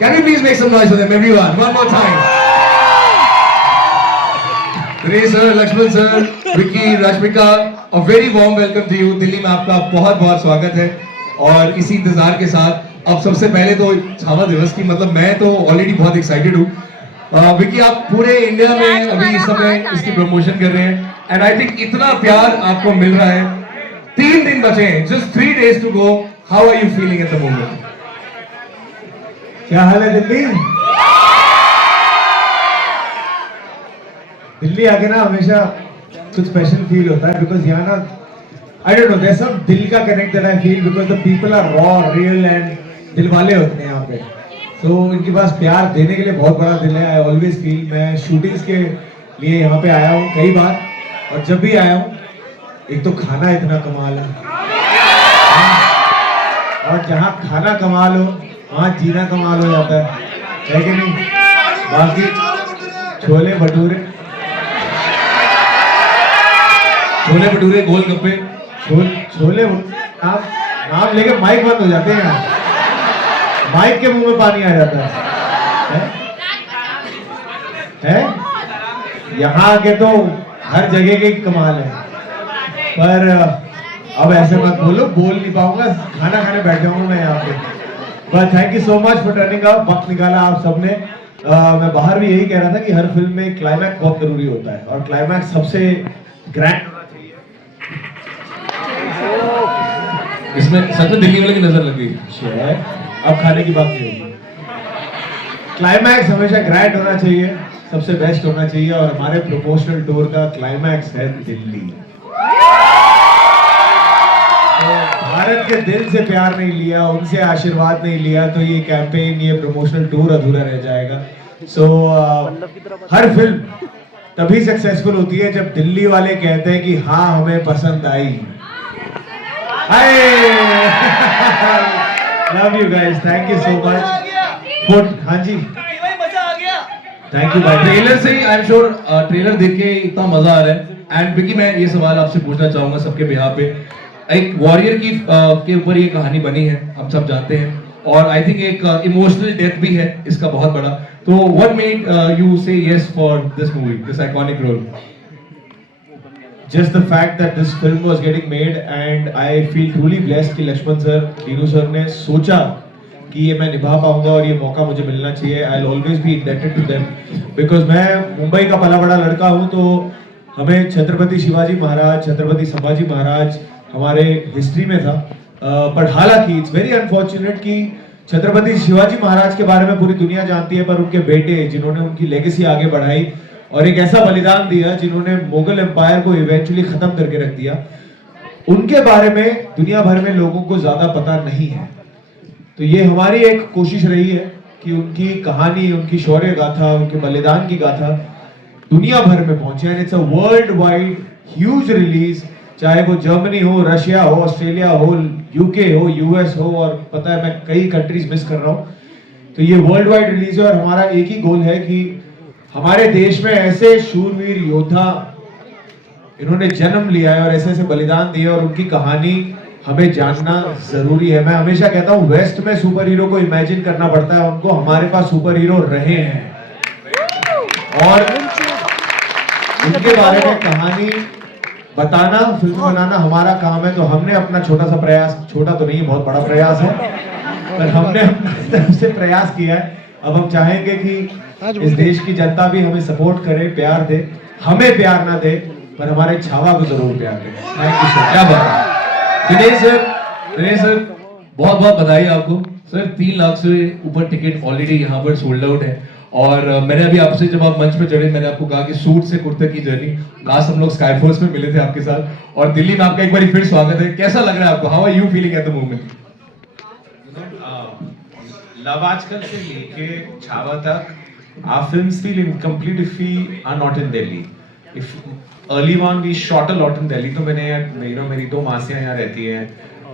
Can we please make some noise for them, everyone? One more time. Dinesh sir, Lakshman sir, Vicky, Rashmika, a very warm welcome to you. Delhi में आपका बहुत बहुत स्वागत है और इसी इंतजार के साथ अब सबसे पहले तो छावा दिवस की मतलब मैं तो ऑलरेडी बहुत एक्साइटेड हूँ. विकी आप पूरे इंडिया में अभी इस समय इसकी प्रमोशन कर रहे हैं एंड आई थिंक इतना प्यार आपको मिल रहा है. 3 दिन बचे हैं, just 3 days to go. How are you feeling at the moment? क्या हाल है दिल्ली? दिल्ली आके ना हमेशा कुछ स्पेशल फील होता है बिकॉज यहाँ ना I don't know there some दिल का connect that I feel because the people are raw real and दिल वाले होते हैं यहाँ पे. तो इनके पास प्यार देने के लिए बहुत बड़ा दिल है. आई ऑलवेज फील मैं शूटिंग्स के लिए यहाँ पे आया हूँ कई बार और जब भी आया हूँ एक तो खाना इतना कमाल है और जहाँ खाना कमाल हो वहाँ जीना कमाल हो जाता है कि नहीं. बाकी छोले भटूरे गोलगप्पे छोले नाम लेके माइक बंद हो जाते हैं यहाँ. माइक के मुंह में पानी आ जाता है? यहाँ के तो हर जगह के कमाल है. पर अब ऐसे मत बोलो, बोल नहीं पाऊंगा, खाना खाने बैठ जाऊंगा मैं यहाँ पे. But thank you so much for turning up. वक्त निकाला आप सबने. मैं बाहर भी यही कह रहा था कि हर फिल्म में क्लाइमैक्स बहुत जरूरी होता है और क्लाइमैक्स सबसे ग्रैंड होना चाहिए. इसमें सच में दिल्ली वाले की नजर लग गई. अब खाने की बात नहीं होगी. क्लाइमैक्स हमेशा ग्रैंड होना चाहिए, सबसे बेस्ट होना चाहिए और हमारे प्रमोशनल टूर का क्लाइमैक्स है दिल्ली. तो भारत के दिल से प्यार नहीं लिया, उनसे आशीर्वाद नहीं लिया तो ये कैंपेन, ये प्रमोशनल टूर अधूरा रह जाएगा. सो हर फिल्म तभी सक्सेसफुल होती है जब दिल्ली वाले कहते हैं कि हाँ हमें पसंद आई. Love you guys, thank you so much. हाँ जी थैंक यू भाई. ट्रेलर से ही आई एम श्योर ट्रेलर देख के इतना मजा आ रहा है. एंड विकी मैं ये सवाल आपसे पूछना चाहूंगा सबके बिहाफ पे. एक वॉरियर की के ऊपर ये कहानी बनी है, हम सब जानते हैं और आई थिंक एक इमोशनल डेथ भी है इसका बहुत बड़ा. तो what made you say yes for this movie, this iconic role? Just the fact that this film was getting made and I feel truly blessed कि लक्ष्मण सर, दीनू सर ने सोचा कि ये मैं निभा पाऊंगा और ये मौका मुझे मिलना चाहिए. I'll always be indebted to them because मैं मुंबई का पला बड़ा लड़का हूँ तो हमें छत्रपति शिवाजी महाराज, छत्रपति संभाजी महाराज हमारे हिस्ट्री में था. बट हालांकि इट्स वेरी अनफॉर्चुनेट कि छत्रपति शिवाजी महाराज के बारे में पूरी दुनिया जानती है पर उनके बेटे जिन्होंने उनकी लेगेसी आगे बढ़ाई और एक ऐसा बलिदान दिया जिन्होंने मुगल एम्पायर को इवेंचुअली खत्म करके रख दिया, उनके बारे में दुनिया भर में लोगों को ज्यादा पता नहीं है. तो ये हमारी एक कोशिश रही है कि उनकी कहानी, उनकी शौर्य गाथा, उनके बलिदान की गाथा दुनिया भर में पहुंचे. And it's a world wide huge release, चाहे वो जर्मनी हो, रशिया हो, ऑस्ट्रेलिया हो, यूके हो, यूएस हो और पता है मैं कई कंट्रीज मिस कर रहा हूँ. तो ये वर्ल्ड वाइड रिलीज है और हमारा एक ही गोल है कि हमारे देश में ऐसे शूरवीर योद्धा इन्होंने जन्म लिया है और ऐसे ऐसे बलिदान दिए और उनकी कहानी हमें जानना जरूरी है. मैं हमेशा कहता हूँ वेस्ट में सुपर हीरो को इमेजिन करना पड़ता है उनको, हमारे पास सुपर हीरो रहे हैं और उनके बारे में कहानी बताना, फिल्म बनाना हमारा काम है. तो हमने अपना छोटा सा प्रयास, छोटा तो नहीं बहुत बड़ा प्रयास है, पर हमने अपनी तरफ से प्रयास किया है. अब हम चाहेंगे कि इस देश की जनता भी हमें सपोर्ट करे, प्यार दे. हमें प्यार ना दे पर हमारे छावा को जरूर प्यार दे. Thank you sir. क्या बात है दिनेश सर, बहुत बहुत बधाई आपको सर. 3 लाख से ऊपर टिकट ऑलरेडी यहाँ पर सोल्ड आउट है और मैंने अभी आपसे जब आप मंच पे चढ़े मैंने आपको कहा कि सूट से कुर्ते की जर्नी, लास्ट हम लोग स्काई फोर्स में मिले थे आपके साथ और दिल्ली में आपका एक बार फिर स्वागत है. कैसा लग रहा है आपको? How are you feeling at the moment? Love Aaj Kal से लेके छावा तक our films feel incomplete if we are not in Delhi. If early on we shot a lot in Delhi, तो मैंने मेरी 2 मासियाँ यहाँ रहती हैं,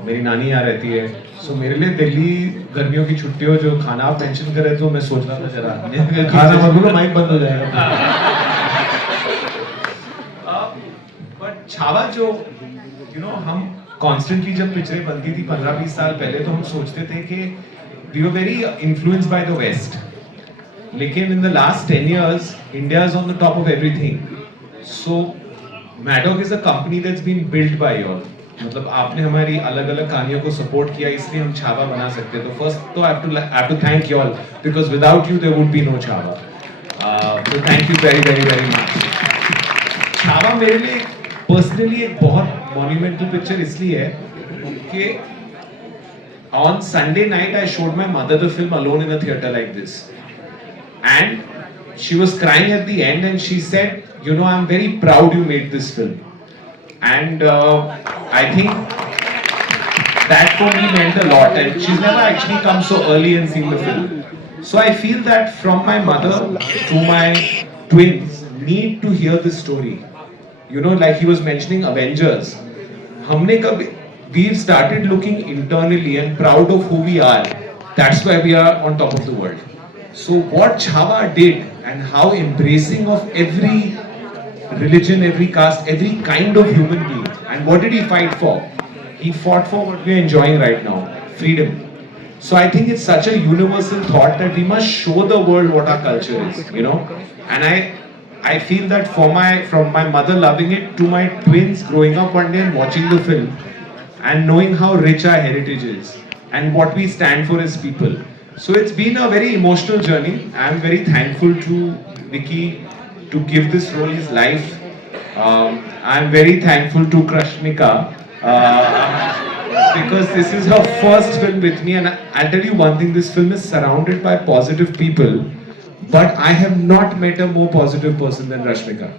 मेरी नानी यहाँ रहती है. सो मेरे लिए दिल्ली गर्मियों की छुट्टियों जो खाना आप मेंशन कर रहे थे तो मैं सोच रहा था जरा खाना मत बोलो, माइक बंद हो जाएगा. बट छावा जो हम कॉन्स्टेंटली जब पिक्चरें बनती थी 15-20 साल पहले तो हम सोचते थे कि we were very influenced by the West. लेकिन in the last 10 years, India is on the top of everything. So, Maddock is a company that's been built by y'all. मतलब आपने हमारी अलग-अलग कहानियों को support किया, इसलिए हम छावा बना सकते हैं. तो first तो I have to thank y'all because without you there would be no Chhaava. So thank you very very very much. Chhaava मेरे लिए personally एक बहुत monumental picture इसलिए है कि on Sunday night I showed my mother the film alone in a theater like this. And she was crying at the end and she said, you know, I'm very proud you made this film. And I think that for me meant a lot. And she's never actually come so early and seen the film. So I feel that from my mother to my twins need to hear this story. You know, like he was mentioning Avengers. हमने कब we've started looking internally and proud of who we are. That's why we are on top of the world. So what Chhava did and how embracing of every religion, every caste, every kind of human being. And what did he fight for? He fought for what we are enjoying right now, freedom. So I think it's such a universal thought that we must show the world what our culture is, you know. And I feel that from my mother loving it to my twins growing up one day and watching the film and knowing how rich our heritage is and what we stand for as people. So it's been a very emotional journey. I'm very thankful to Vicky to give this role his life. I'm very thankful to Krashnika because this is her first film with me, and I'll tell you one thing, this film is surrounded by positive people, but I have not met a more positive person than Rashmika.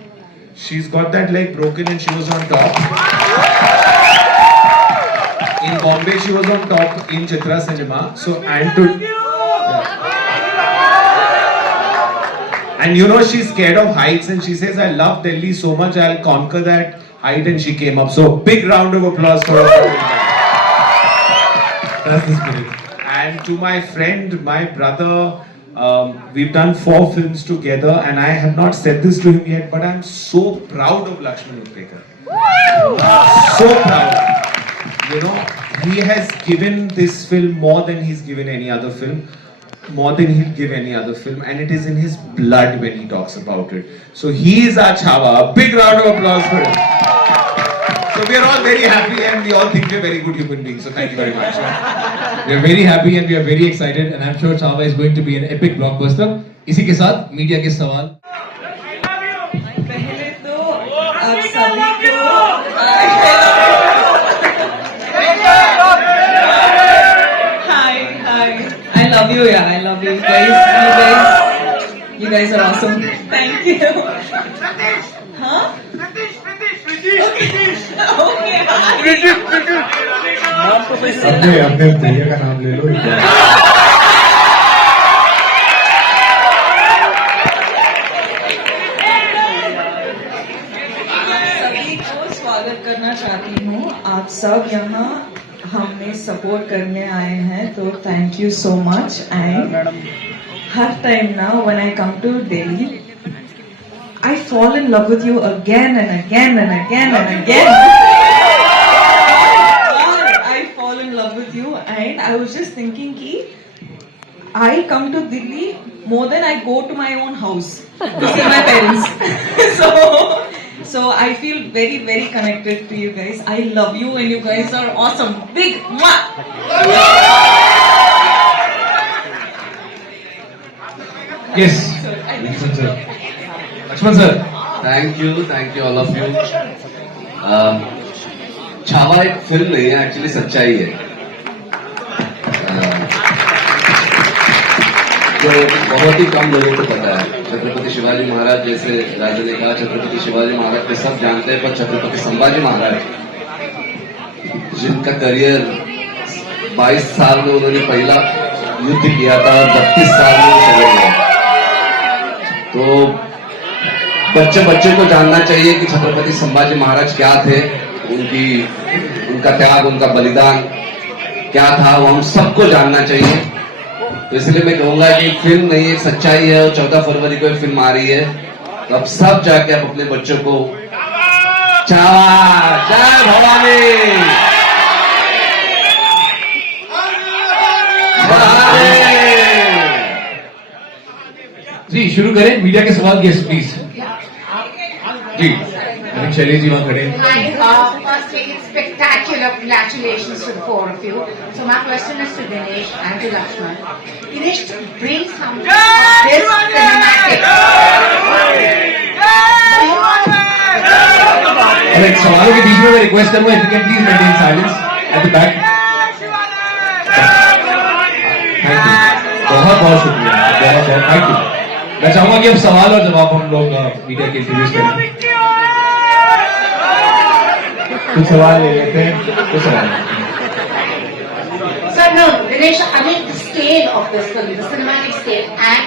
She's got that leg broken and she was on top. In Bombay, she was on top in Chitra Cinema. So, and you know, she's scared of heights and she says, I love Delhi so much, I'll conquer that height, and she came up. So, big round of applause for her. That's the spirit. And to my friend, my brother, we've done 4 films together, and I have not said this to him yet, but I'm so proud of Lakshman Upekar. So proud. You know, he has given this film more than he's given any other film, more than he'll give any other film, and it is in his blood when he talks about it. So he is our Chhava. A big round of applause for him. So we are all very happy and we all think we're very good human beings. So thank you very much. We are very happy and we are very excited, and I'm sure Chhava is going to be an epic blockbuster. इसी के साथ media के सवाल. पहले तो आप सभी को I love you, yeah, I love you guys. You guys are awesome. Thank you. Huh? Okay, अपने भैया का नाम ले लो. सभी को स्वागत करना चाहती हूँ. आप सब यहाँ हमें सपोर्ट करने आए हैं, तो thank you so much. And हर time now when I come to Delhi, I fall in love with you again and again and again and again. I fall in love with you, and I was just thinking ki I come to Delhi more than I go to my own house to see my parents. So I feel very very connected to you guys. I love you and you guys are awesome. Big mwah. Yes. Lakshman sir. Thank you all of you. Chhaava एक film नहीं है, actually सच्चाई है. जो बहुत ही कम लोगों को पता है. छत्रपति शिवाजी महाराज, जैसे राजा ने कहा, छत्रपति शिवाजी महाराज को सब जानते हैं, पर छत्रपति संभाजी महाराज, जिनका करियर 22 साल में उन्होंने पहला युद्ध किया था और 32 साल में वो चले गए. तो बच्चे को जानना चाहिए कि छत्रपति संभाजी महाराज क्या थे, उनका त्याग, उनका बलिदान क्या था, वो हम सबको जानना चाहिए. तो इसलिए मैं कहूंगा कि फिल्म नहीं, एक सच्चाई है. और 14 फरवरी को फिल्म आ रही है, तो अब सब जाके आप अपने बच्चों को छावा, जय भवानी, शुरू करें मीडिया के सवाल, गेस्ट प्लीज जी। शैलेश जी वहां खड़े हैं। Firstly, it's spectacular. Congratulations to the four of you. So my question is to Dinesh and to Lakshman. Dinesh, bring something of this cinematic. अरे सवालों के बीच में मैं रिक्वेस्ट करूंगा, if you can please maintain silence at the back. Thank you, बहुत बहुत शुक्रिया, बहुत बहुत थैंक यू। मैं चाहूंगा कि अब सवाल और जवाब हम लोग मीडिया के इंटरव्यूज करें। कुछ सवाल ले लेते हैं, कुछ सवाल। So no, Dinesh, I mean the scale of this film, the cinematic scale, and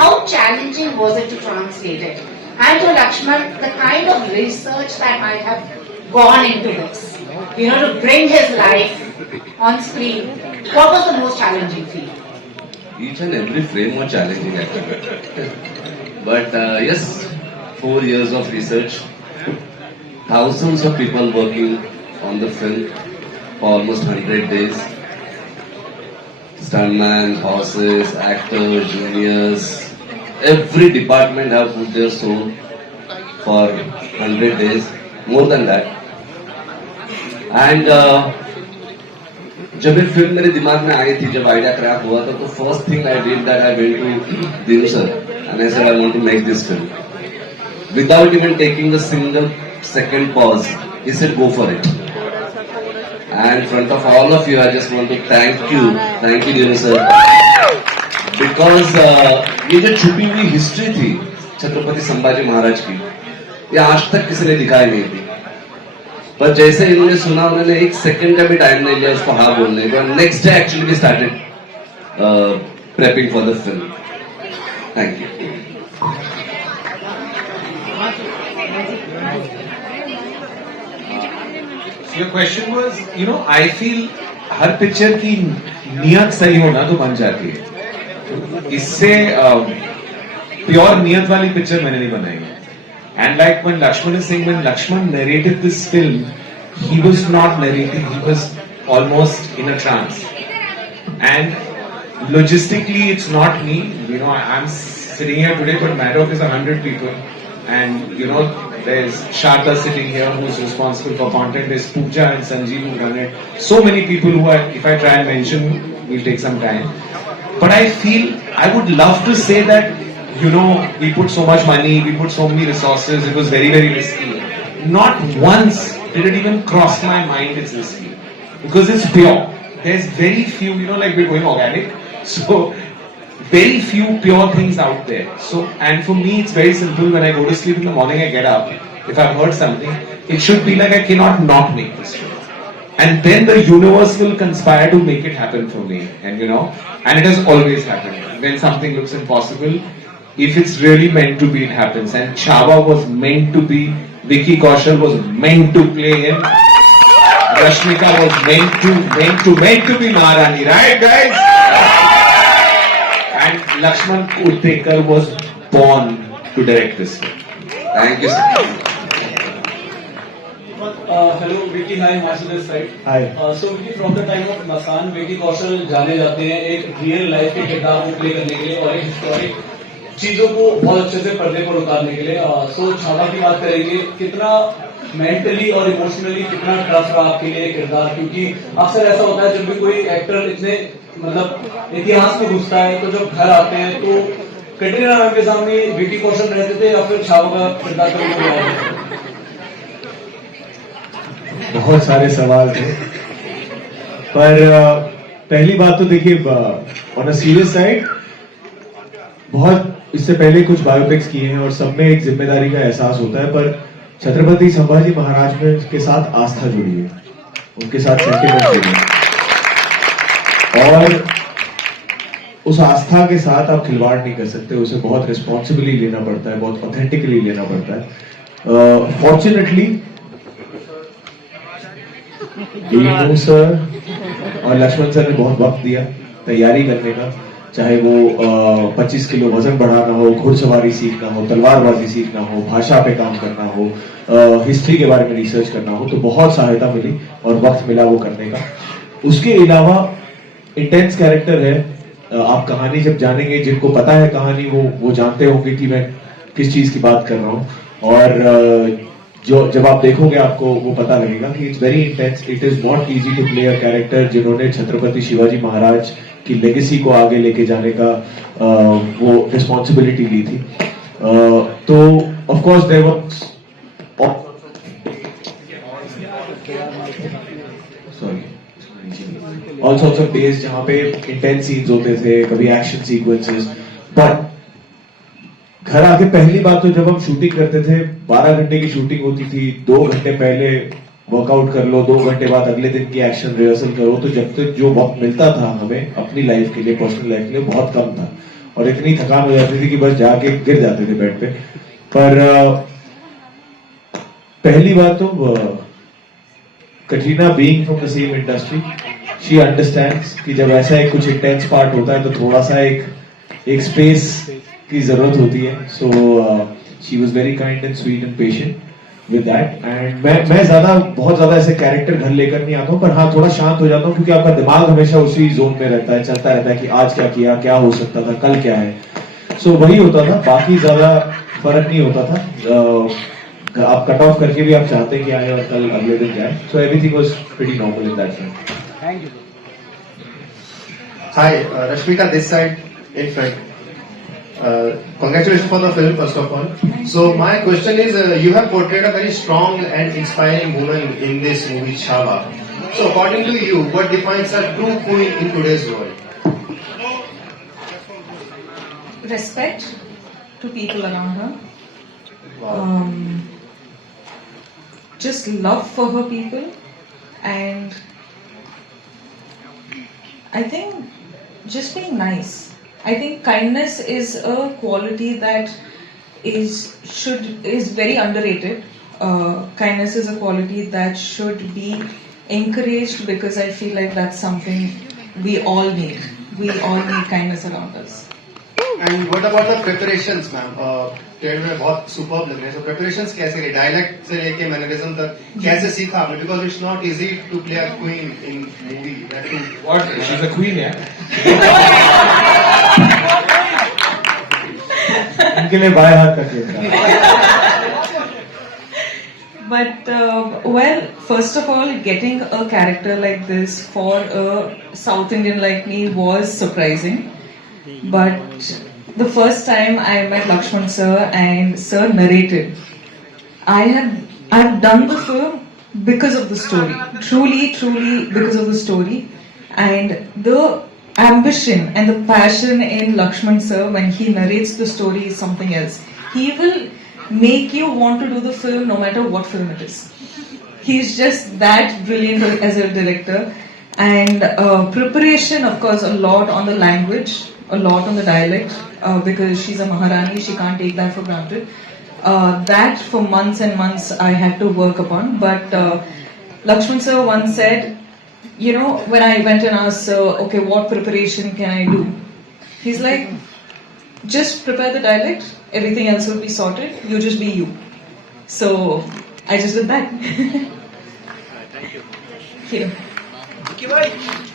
how challenging was it to translate it? And to Lakshman, the kind of research that might have gone into this, you know, to bring his life on screen. What was the most challenging for you? Each and every frame was challenging actually. But yes, 4 years of research, thousands of people working on the film for almost 100 days. Stuntman, horses, actors, juniors, every department have put their soul for 100 days, more than that. And जब ये film मेरे दिमाग में आई थी, जब idea crack हुआ था, तो first thing I did that I went to Dinoo sir and I said I want to make this film without even taking a single second pause. He said go for it. And in front of all of you, I just want to thank you Dinu sir, because ये जो छुपी हुई history थी छत्रपति संभाजी महाराज की, ये आज तक किसी ने दिखाई नहीं थी। पर जैसे इन्होंने सुना, उन्होंने एक सेकंड का भी टाइम नहीं लिया उसको हाँ बोलने का। Next day actually we started prepping for the film. Thank you. Your question was, you know, I feel हर पिक्चर की नियत सही होना तो बन जाती है। इससे प्योर नियत वाली पिक्चर मैंने नहीं बनाई है। And like when Lakshman is saying, when Lakshman narrated this film, he was not narrating, he was almost in a trance. And logistically, it's not me. You know, I'm sitting here today, but Maddock is 100 people, and you know, there's Sharda sitting here who's responsible for content. There's Pooja and Sanjeev who run it. So many people who are, if I try and mention, will take some time. But I feel I would love to say that, you know, we put so much money, we put so many resources, it was very, very risky. Not once did it even cross my mind it's risky. Because it's pure. There's very few, you know, like we're going organic. So, very few pure things out there. So, and for me, it's very simple. When I go to sleep in the morning, I get up. If I've heard something, it should be like I cannot not make this film. And then the universe will conspire to make it happen for me. And you know, and it has always happened. When something looks impossible, if it's really meant to be, it happens. And Chhaava was meant to be. Vicky Kaushal was meant to play him. Rashmika was meant to be Narani, right, guys? And Lakshman Urtekar was born to direct this film. Thank you, sir. Hello, Vicky. Hi, Marshall this side. Hi. So, Vicky, from the time of Masan, Vicky Kaushal जाने जाते हैं एक real life के किरदार को play करने के लिए और एक हिस्टोरिक चीजों को बहुत अच्छे से पर्दे पर उतारने के लिए। सो छावा की बात करेंगे, कितना मेंटली और इमोशनली कितना टफ रहा आपके लिए किरदार, क्योंकि अक्सर ऐसा होता है जब भी कोई एक्टर इतने मतलब इतिहास में घुसता है तो जब घर आते हैं तो कैटरीना मैम के सामने विकी कौशल रहते थे या फिर छावा का किरदार करने को आए थे? बहुत सारे सवाल थे, पर पहली बात तो देखिए, ऑन अ सीरियस साइड, बहुत इससे पहले कुछ बायोपिक्स किए हैं और सब में एक जिम्मेदारी का एहसास होता है, पर छत्रपति संभाजी महाराज में के साथ आस्था जुड़ी है, उनके साथ सेंटिमेंट जुड़ी है, और उस आस्था के साथ आप खिलवाड़ नहीं कर सकते, उसे बहुत रिस्पॉन्सिबली लेना पड़ता है, बहुत ऑथेंटिकली लेना पड़ता है। फॉर्चुनेटली दीनू सर और लक्ष्मण सर ने बहुत वक्त दिया तैयारी करने का, चाहे वो 25 किलो वजन बढ़ाना हो, घुड़सवारी सीखना हो, तलवारबाजी सीखना हो, भाषा पे काम करना हो, हिस्ट्री के बारे में रिसर्च करना हो, तो बहुत सहायता मिली और वक्त मिला वो करने का। उसके अलावा इंटेंस कैरेक्टर है, आप कहानी जब जानेंगे, जिनको पता है कहानी वो जानते होंगे कि मैं किस चीज की बात कर रहा हूँ। और जो जब आप देखोगे आपको वो पता लगेगा कि it's very intense. It is not easy to play a character जिन्होंने छत्रपति शिवाजी महाराज की लेगेसी को आगे लेके जाने का वो रिस्पॉन्सिबिलिटी ली थी। तो of course there was all sorts of days जहां पे इंटेंस सीन्स होते थे, कभी एक्शन सीक्वेंसेस। बट घर आके पहली बात तो जब हम शूटिंग करते थे, 12 घंटे की शूटिंग होती थी, 2 घंटे पहले वर्कआउट कर लो, 2 घंटे बाद अगले दिन की एक्शन रिहर्सल करो। तो जब तक जो वक्त मिलता था हमें अपनी लाइफ के लिए, पर्सनल लाइफ के लिए, बहुत कम था और इतनी थकान हो जाती थी कि बस जाके गिर जाते थे बेड पे। पर पहली बात तो Katrina being from the same industry, she understands कि जब ऐसा एक कुछ इंटेंस पार्ट होता है तो थोड़ा सा एक स्पेस की जरूरत होती है। So she was very kind and sweet and patient with that. And मैं बहुत ज्यादा ऐसे कैरेक्टर घर लेकर नहीं आता हूँ, पर हाँ थोड़ा शांत हो जाता हूँ क्योंकि आपका दिमाग हमेशा उसी जोन में रहता है, चलता रहता है कि आज क्या किया, क्या हो सकता था, कल क्या है। सो वही होता था, बाकी ज्यादा फर्क नहीं होता था। आप कट ऑफ करके भी आप चाहते कि आए और कल अगले दिन जाए। So everything was pretty normal in that sense. Thank you. Hi, Rashmika this side in front. Congratulations for the film first of all. So my question is, you have portrayed a very strong and inspiring woman in this movie Chhava. So according to you, what defines a true queen in today's world? Respect to people around her. Wow. Just love for her people, and I think just being nice. I think kindness is a quality that is very underrated. Kindness is a quality that should be encouraged because I feel like that's something we all need. We all need kindness around us. And what about the preparations, ma'am? Trailer में बहुत superb लग रहे हैं। So preparations कैसे रहे? Dialect से लेके mannerism तक कैसे सीखा आपने? Because it's not easy to play a queen in movie. That too. What? She's a queen, yeah? इनके लिए बाएं हाथ का खेल था। But well, first of all, getting a character like this for a South Indian like me was surprising. But the first time I met Lakshman sir and sir narrated, I've done the film because of the story, truly because of the story, and the ambition and the passion in Lakshman sir when he narrates the story is something else. He will make you want to do the film no matter what film it is. He's just that brilliant as a director. And preparation, of course, a lot on the language, a lot on the dialect, because she's a Maharani, she can't take that for granted. That for months and months I had to work upon. But Lakshman sir once said, you know, when I went and asked sir, okay, what preparation can I do? He's like, just prepare the dialect, everything else will be sorted, you just be you. So I just did that. Thank you. Here.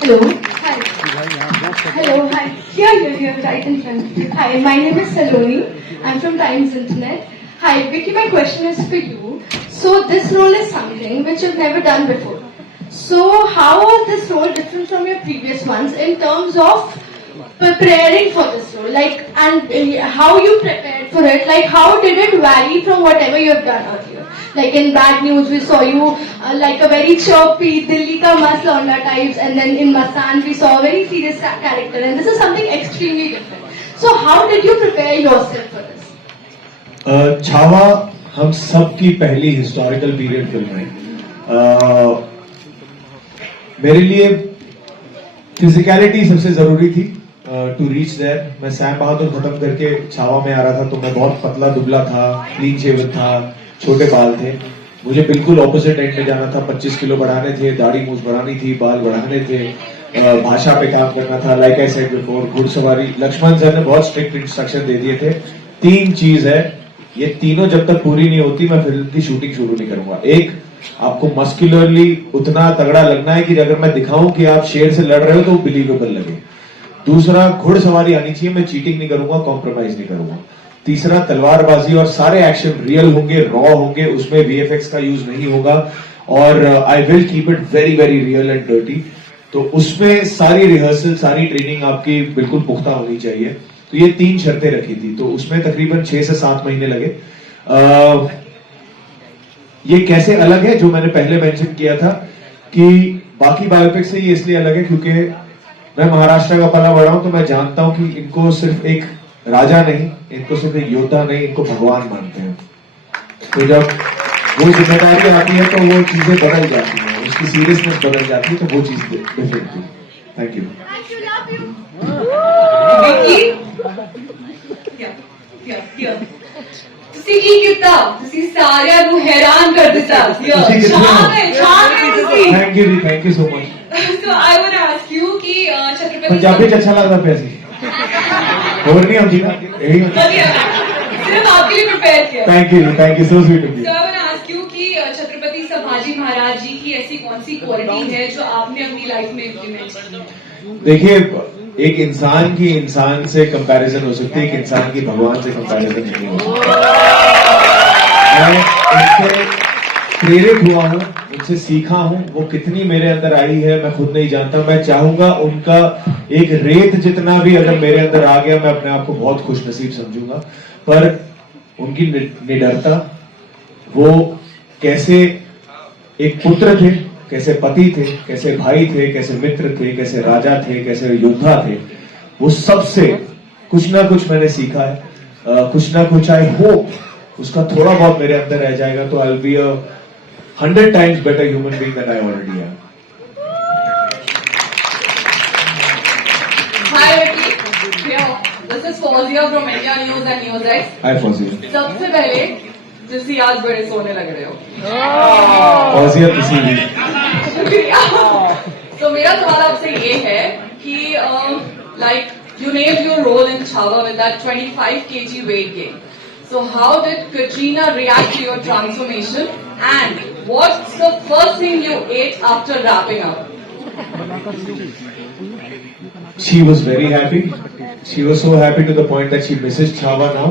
Hello. Hi. Hello. Hi. Here, right in front of you. Hi, my name is Saloni. I'm from Times Internet. Hi, Vicky, my question is for you. So this role is something which you've never done before. So how was this role different from your previous ones in terms of preparing for this role? Like, and how you prepared for it? Like, how did it vary from whatever you have done earlier? Like in Bad News, we saw you like a very chirpy Dilli ka Mas Launda types, and then in Masaan we saw a very serious character, and this is something extremely different. So how did you prepare yourself for this? Chhaava हम सब की पहली historical period film है। मेरे लिए physicality सबसे जरूरी थी टू रीच देयर। मैं सैम बहादुर खत्म करके छावा में आ रहा था तो मैं बहुत पतला दुबला था, क्लीन शेवन था, छोटे बाल थे। मुझे बिल्कुल ऑपोजिट एंड में जाना था, 25 किलो बढ़ाने थे, दाढ़ी मूछ बढ़ानी थी, बाल बढ़ाने थे, भाषा पे काम करना था। लाइक आई सेड बिफोर, घुड़सवारी। लक्ष्मण सर ने बहुत स्ट्रिक्ट इंस्ट्रक्शन दे दिए थे। 3 चीज है, ये तीनों जब तक पूरी नहीं होती मैं फिल्म की शूटिंग शुरू नहीं करूंगा। एक, आपको मस्कुलरली उतना तगड़ा लगना है कि अगर मैं दिखाऊं कि आप शेर से लड़ रहे हो तो बिलीवेबल लगे। दूसरा, घुड़सवारी आनी चाहिए, मैं चीटिंग नहीं करूंगा, कॉम्प्रोमाइज नहीं करूंगा। तीसरा, तलवारबाजी और सारे एक्शन रियल होंगे, रॉ होंगे, उसमें वीएफएक्स का यूज नहीं होगा और I will keep it very very real and dirty. तो उसमें सारी रिहर्सल, सारी ट्रेनिंग आपकी बिल्कुल पुख्ता होनी चाहिए। तो ये 3 शर्तें रखी थी, तो उसमें तकरीबन 6 से 7 महीने लगे। ये कैसे अलग है, जो मैंने पहले मेंशन किया था कि बाकी बायोपिक से ये इसलिए अलग है क्योंकि मैं महाराष्ट्र का पला बड़ा हूं, तो मैं जानता हूं कि इनको सिर्फ एक राजा नहीं, इनको सिर्फ एक योद्धा नहीं, इनको भगवान मानते हैं। तो जब वो जिम्मेदारी आती है तो वो चीजें बदल जाती हैं, उसकी सीरियसनेस बदल जाती है, तो वो चीज डिफरेंट थी। Thank you. ਤੁਸੀਂ ਕੀ ਕੀਤਾ? ਤੁਸੀਂ ਸਾਰਿਆਂ ਨੂੰ ਹੈਰਾਨ ਕਰ ਦਿੱਤਾ। Thank you ji, thank you so much. So I would ask you कि छत्रपति पंजाबी च अच्छा लगता पिया सी और नहीं हम जी ना यही सिर्फ आपके लिए प्रिपेयर किया। Thank you so sweet of you. So I would ask you कि छत्रपति संभाजी महाराज जी की ऐसी कौन सी क्वालिटी है जो आपने अपनी लाइफ में इम्प्लीमेंट की है? देखिए, एक इंसान की इंसान से कंपैरिजन हो सकती है, एक इंसान की भगवान से कंपैरिजन नहीं हो सकती। मैं उनसे प्रेरित हुआ हूं, उनसे सीखा हूं, वो कितनी मेरे अंदर आई है मैं खुद नहीं जानता। मैं चाहूंगा उनका एक रेत जितना भी अगर मेरे अंदर आ गया, मैं अपने आप को बहुत खुशनसीब समझूंगा। पर उनकी निडरता, वो कैसे एक पुत्र थे, कैसे पति थे, कैसे भाई थे, कैसे मित्र थे, कैसे राजा थे, कैसे योद्धा थे, वो सबसे कुछ ना कुछ मैंने सीखा है। कुछ ना कुछ आई होप उसका थोड़ा बहुत मेरे अंदर रह जाएगा, तो I will be a 100 times better human being than I already am. Hi Vicky, this is Fawzia from India News and News X. Hi Fawzia. सबसे पहले जिसी आज बड़े सोने लग रहे हो। फौजिया किसी भी। शुक्रिया। तो मेरा सवाल आपसे ये है कि like you nailed your role in Chhaava with that 25 kg weight gain. So how did Katrina react to your transformation and what's the first thing you ate after wrapping up? She was very happy. She was so happy to the point that she misses Chhaava now.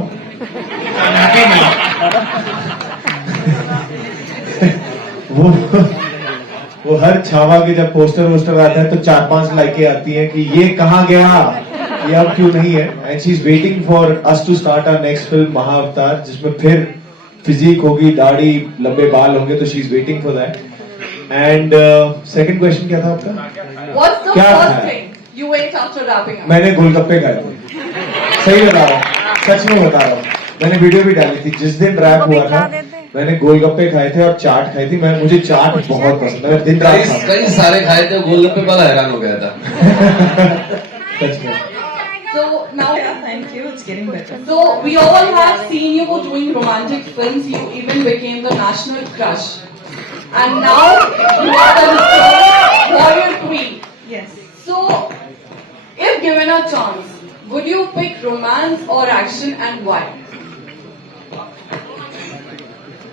वो हर छावा के जब poster वोस्टर आता है तो 4-5 लाइकें आती हैं कि ये कहाँ गया, ये अब क्यों नहीं है। And she is waiting for us to start our next film Mahavatar, जिसमें फिर फिजिक होगी, दाढ़ी, लंबे बाल होंगे, तो she is waiting for that. And second question क्या था आपका? What's the क्या first है? thing you ate after wrapping up? मैंने गोलगप्पे खाए थे, सही बता रहा हूँ, सच में बता रहा हूँ। मैंने वीडियो भी डाली थी, जिस दिन रैप हुआ था मैंने गोलगप्पे खाए थे और चाट खाई थी। मुझे चाट बहुत पसंद है, दिन रात खाता हूं। कई सारे खाए थे, गोलगप्पे वाला हैरान हो गया था। सच में। So now, Yeah, thank you. It's getting better. so we all have seen you doing romantic films. You even became the national crush, and now you are the warrior queen. Yes. So, if given a chance, would you pick romance or action, and why?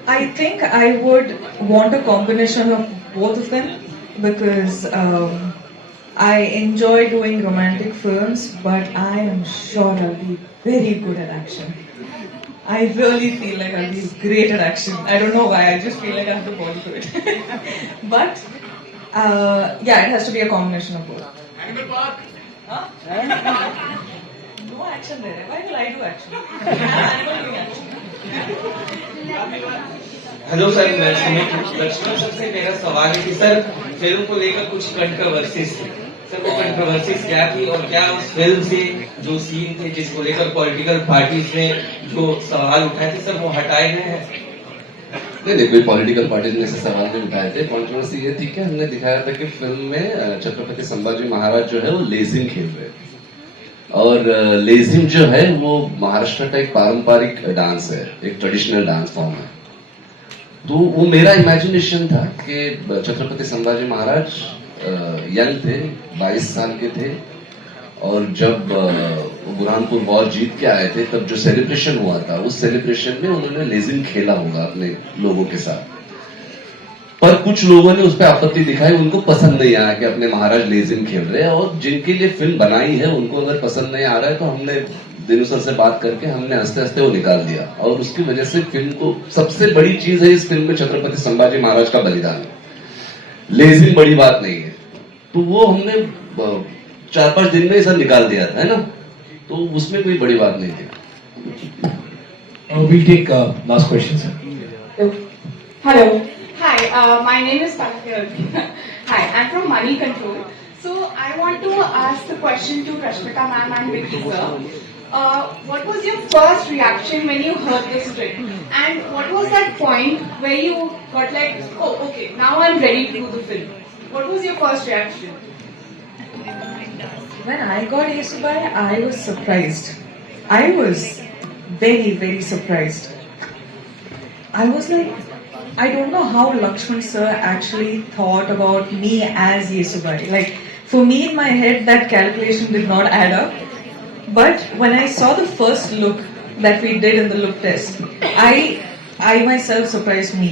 I think I would want a combination of both of them because I enjoy doing romantic films, but I am sure I'll be very good at action. I really feel like I'll be great at action. I don't know why, I just feel like I have the body for it. But yeah, it has to be a combination of both. Animal Park? Huh? No action there. Why will I do action? Animal doing action. Hello sir, मैं सुमित हूँ। Lakshman sir से मेरा सवाल है कि sir film को लेकर कुछ कंट्रोवर्सीज थी, सर वो कंट्रोवर्सीज क्या थी और क्या उस फिल्म से जो सीन थे जिसको लेकर पॉलिटिकल पार्टीज ने जो सवाल उठाए थे सर वो हटाए गए हैं? नहीं, कोई पॉलिटिकल पार्टीज ने ऐसे सवाल नहीं उठाए थे। कॉन्ट्रोवर्सी ये थी कि हमने दिखाया था कि फिल्म में छत्रपति संभाजी महाराज जो है वो लेजिम खेल रहे थे और लेजिम जो है वो महाराष्ट्र का एक पारंपरिक डांस है, एक ट्रेडिशनल डांस फॉर्म है। तो वो मेरा इमेजिनेशन था कि छत्रपति संभाजी महाराज यंग थे, 22 साल के थे और जब बुरहानपुर वॉर जीत के आए थे तब जो सेलिब्रेशन हुआ था उस सेलिब्रेशन में उन्होंने लेजिम खेला होगा अपने लोगों के साथ। पर कुछ लोगों ने उस पर आपत्ति दिखाई, उनको पसंद नहीं आया कि अपने महाराज लेजिम खेल रहे हैं, और जिनके लिए फिल्म बनाई है उनको अगर पसंद नहीं आ रहा है तो हमने दिनू सर से बात करके हमने हंसते हंसते वो निकाल दिया, और उसकी वजह से फिल्म को सबसे बड़ी चीज है इस फिल्म में छत्रपति संभाजी महाराज का बलिदान, लेजिम बड़ी बात नहीं है, तो वो हमने 4-5 दिन में ही सब निकाल दिया था, है ना, तो उसमें कोई बड़ी बात नहीं थी। We'll take last question, sir. Hello. Hi, my name is Pankaj. Hi, I'm from Money Control. So I want to ask the question to Rashmika ma'am and Vicky sir. What was your first reaction when you heard the script? And what was that point where you got like, oh, okay, now I'm ready to do the film? What was your first reaction? When I got Yesubai, I was surprised. I was very, very surprised. I was like, I don't know how Lakshman sir actually thought about me as Yesubai. Like, for me in my head, that calculation did not add up. But when I saw the first look that we did in the look test, I myself surprised me.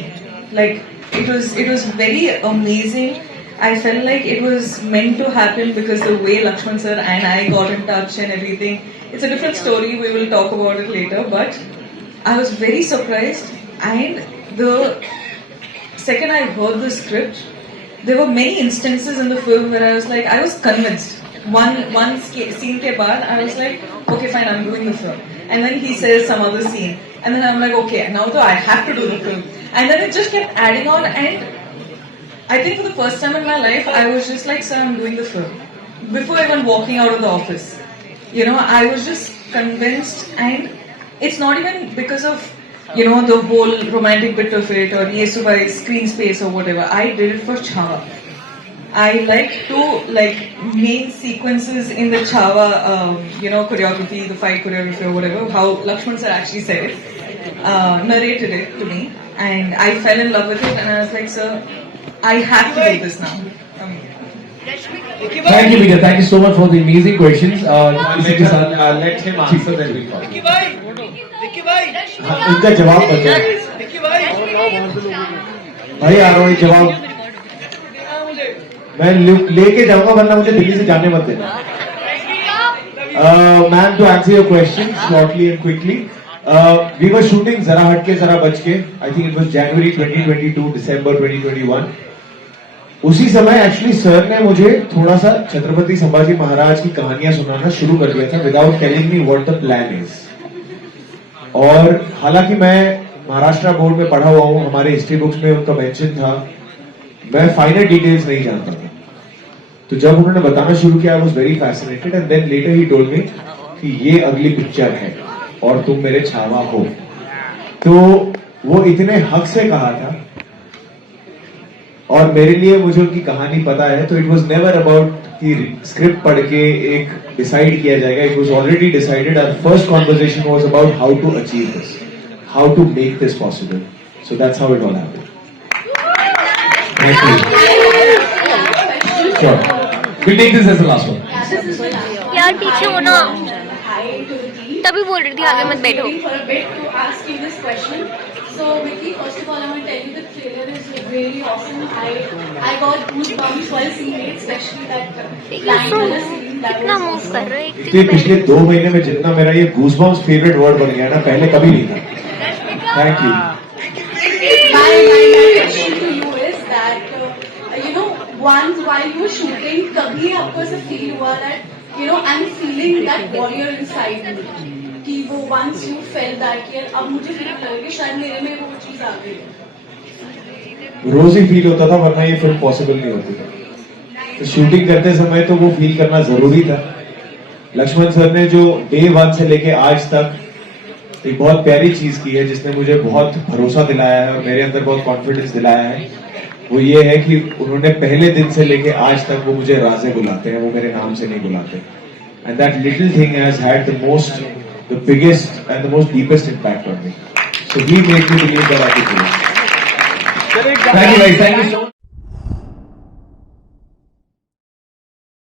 Like, it was very amazing. I felt like it was meant to happen because the way Lakshman sir and I got in touch and everything. It's a different story, we will talk about it later, but I was very surprised, and the second I heard the script, there were many instances in the film where I was like, I was convinced. One scene ke baad, I was like, okay fine, I'm doing the film. And then he says some other scene, and then I'm like, okay, now though I have to do the film. And then it just kept adding on, and I think for the first time in my life, I was just like, sir, I'm doing the film. Before even walking out of the office. You know, I was just convinced, and it's not even because of, you know, the whole romantic bit of it or Yesubai's screen space or whatever. I did it for Chhava. I like to, main sequences in the Chhava, choreography, the fight choreography or whatever, how Lakshman sir actually said it, narrated it to me, and I fell in love with it, and I was like, sir, I have to do this now. Thank you, Vijay. Thank you so much for the amazing questions. इसी के साथ Let him answer, then we'll talk. इनका जवाब बताओ भाई, आ रहा हूँ जवाब मैं लेके जाऊंगा, वरना मुझे दिल्ली से जाने मत देना। Ma'am, to answer your question shortly and quickly, we were shooting Zara Hatke Zara Bachke, I think it was January 2022, December 2021। उसी समय एक्चुअली सर ने मुझे थोड़ा सा छत्रपति संभाजी महाराज की कहानियां सुनाना शुरू कर दिया था, without telling me what the plan is. और हालांकि मैं महाराष्ट्र बोर्ड में पढ़ा हुआ हूं, हमारे हिस्ट्री बुक्स में उनका मेंशन था, मैं फाइनल डिटेल्स नहीं जानता था। तो जब उन्होंने बताना शुरू किया, I was very fascinated, and then later ही टोल्ड मी कि ये अगली पिक्चर है और तुम मेरे छावा हो। तो वो इतने हक से कहा था, और मेरे लिए मुझे उनकी कहानी पता है, तो इट वाज नेवर अबाउट कि स्क्रिप्ट पढ़ के एक डिसाइड किया जाएगा। It was already decided. Our first conversation was about how to achieve this, how to make this possible, so that's how it all happened. Sure. We'll take this as the last one. यार पीछे हो ना, तभी बोल रही थी आगे मत बैठो। So, Vicky, first of all, I want to tell you the trailer is really awesome. I got goosebumps while seeing it, especially that line in the scene that कितना was मूव कर awesome. रहे हो, तो ये पिछले 2 महीने में जितना मेरा ये गूज़बम्प्स फेवरेट वर्ड बन गया ना, पहले कभी नहीं था। Thank you. My question to you is that, once while you were shooting, कभी आपको ऐसा फील हुआ that, I'm feeling that warrior inside me? कि वो once you felt that कि अब मुझे फील लगा कि शायद मेरे में वो चीज आ गई। रोज ही फील होता था, वरना ये फिल्म पॉसिबल नहीं होती थी। तो शूटिंग करते समय तो वो फील करना जरूरी था। लक्ष्मण सर ने जो डे 1 से लेके आज तक एक बहुत प्यारी चीज की है, जिसने मुझे बहुत भरोसा दिलाया है और मेरे अंदर बहुत कॉन्फिडेंस दिलाया है, वो ये है कि उन्होंने पहले दिन से लेके आज तक वो मुझे राजे बुलाते हैं, वो मेरे नाम से नहीं बुलाते। And that little thing has had the biggest and the most deepest impact on me. So he made me believe that I could do it. Thank you guys. Thank you so much.